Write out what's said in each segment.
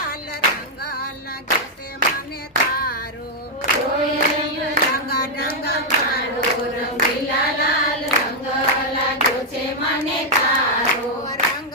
લાલ રંગ લાગ્યો છે મને તારો રંગ રંગ મારો રંગીલા લાલ રંગ લાગ્યો છે મને તારો રંગ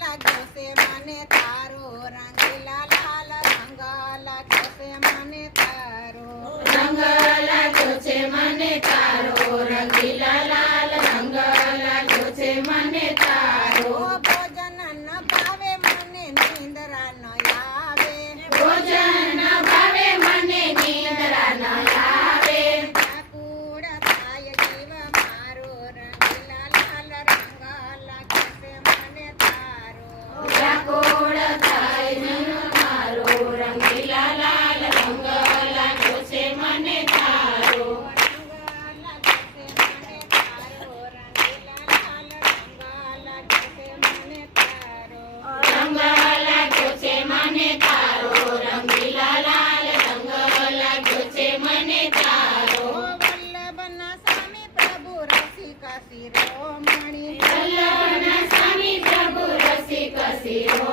લાગ્યો છે મને તારો રંગીલા લાલ રંગ લાગ્યો છે મને તારો રંગ લાગ્યો છે મને તારો રંગીલા લાલ રંગ લાગ્યો છે મને તારો ભોજન ન ભાવે મને નિંદ્રા ન આવે ભોજન ભાવે મને નિંદ્રા ન આવે વ્યાકુળ થાય જીવ મારો રંગીલા લાલ રંગ લાગ્યો છે મને તારો વ્યાકુળ થાય જીવ મારો રંગીલા લાલ રંગ લાગ્યો છે મને તારો રંગ લાગ્યો છે મને તારો રંગીલા લાલ રંગ લાગ્યો છે મને તારો વલ્લભના સ્વામી પ્રભુ રસિક શિરોમણી વલ્લભના સ્વામી પ્રભુ રસિક શિરોમણી